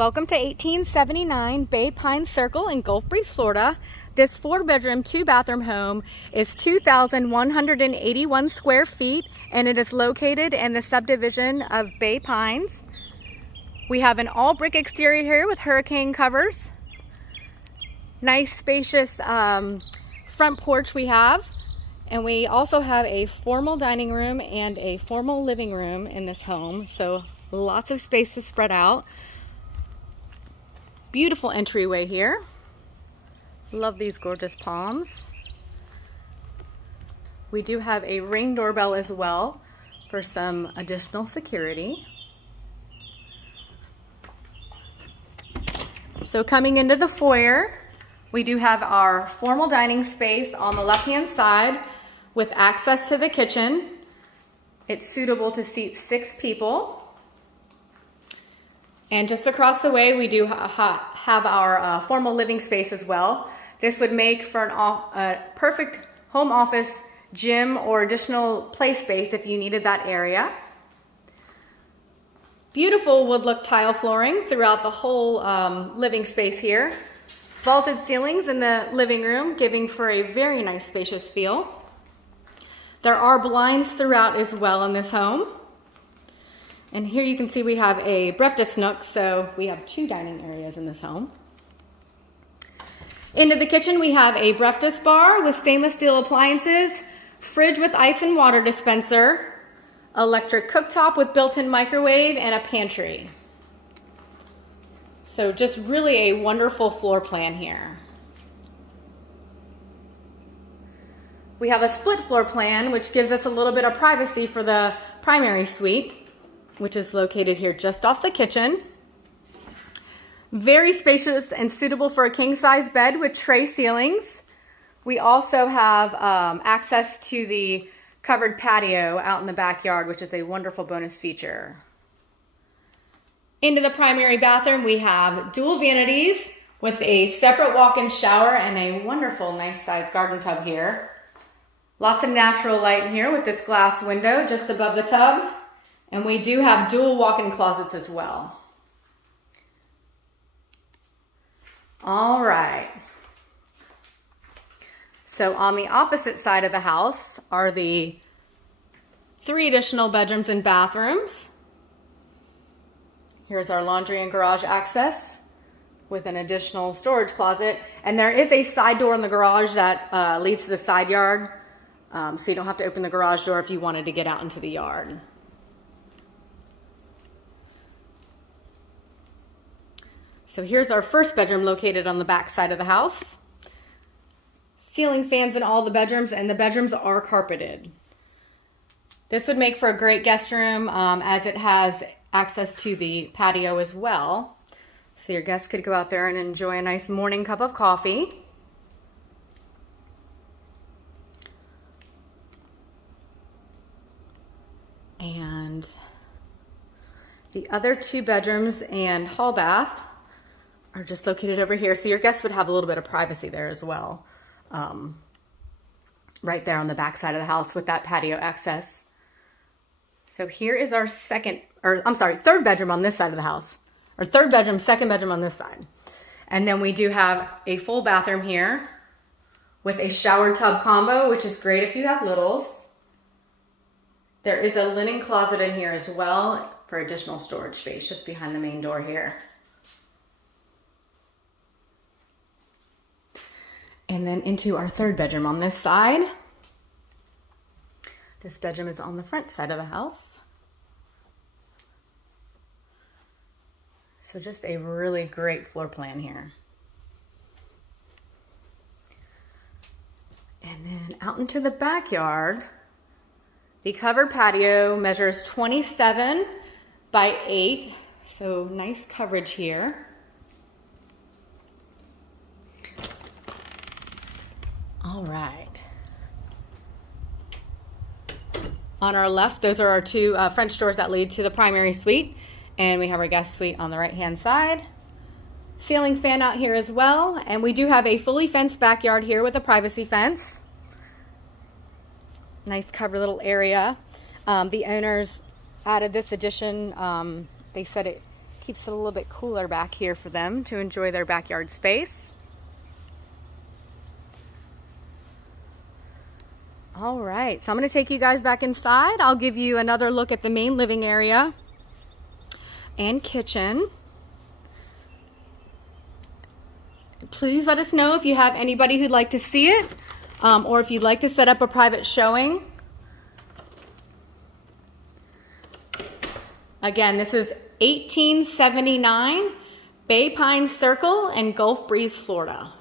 Welcome to 1879 Bay Pine Circle in Gulf Breeze, Florida. This 4-bedroom, 2-bathroom home is 2,181 square feet, and it is located in the subdivision of Bay Pines. We have an all brick exterior here with hurricane covers. Nice spacious front porch we have. And we also have a formal dining room and a formal living room in this home. So lots of space to spread out. Beautiful entryway here. Love these gorgeous palms. We do have a ring doorbell as well for some additional security. So coming into the foyer, we do have our formal dining space on the left-hand side with access to the kitchen. It's suitable to seat 6 people. And just across the way, we do have our formal living space as well. This would make for a perfect home office, gym, or additional play space if you needed that area. Beautiful wood look tile flooring throughout the whole living space here. Vaulted ceilings in the living room, giving for a very nice spacious feel. There are blinds throughout as well in this home. And here you can see we have a breakfast nook, so we have 2 dining areas in this home. Into the kitchen we have a breakfast bar with stainless steel appliances, fridge with ice and water dispenser, electric cooktop with built-in microwave, and a pantry. So just really a wonderful floor plan here. We have a split floor plan, which gives us a little bit of privacy for the primary suite, which is located here just off the kitchen. Very spacious and suitable for a king-size bed with tray ceilings. We also have access to the covered patio out in the backyard, which is a wonderful bonus feature. Into the primary bathroom, we have dual vanities with a separate walk-in shower and a wonderful nice-sized garden tub here. Lots of natural light in here with this glass window just above the tub. And we do have dual walk-in closets as well. All right. So on the opposite side of the house are the 3 additional bedrooms and bathrooms. Here's our laundry and garage access with an additional storage closet. And there is a side door in the garage that leads to the side yard. So you don't have to open the garage door if you wanted to get out into the yard. So here's our first bedroom located on the back side of the house. Ceiling fans in all the bedrooms, and the bedrooms are carpeted. This would make for a great guest room as it has access to the patio as well. So your guests could go out there and enjoy a nice morning cup of coffee. And the other 2 bedrooms and hall bath are just located over here. So your guests would have a little bit of privacy there as well. Right there on the back side of the house with that patio access. So here is our third bedroom on this side of the house. Or third bedroom, second bedroom on this side. And then we do have a full bathroom here with a shower tub combo, which is great if you have littles. There is a linen closet in here as well for additional storage space just behind the main door here. And then into our third bedroom on this side. This bedroom is on the front side of the house. So just a really great floor plan here. And then out into the backyard, the covered patio measures 27 by 8. So nice coverage here. All right. On our left, those are our 2 French doors that lead to the primary suite. And we have our guest suite on the right-hand side. Ceiling fan out here as well. And we do have a fully fenced backyard here with a privacy fence. Nice covered little area. The owners added this addition. They said Keeps it a little bit cooler back here for them to enjoy their backyard space. All right, so I'm going to take you guys back inside. I'll give you another look at the main living area and kitchen. Please let us know if you have anybody who'd like to see it, or if you'd like to set up a private showing. Again, this is 1879 Bay Pine Circle in Gulf Breeze, Florida.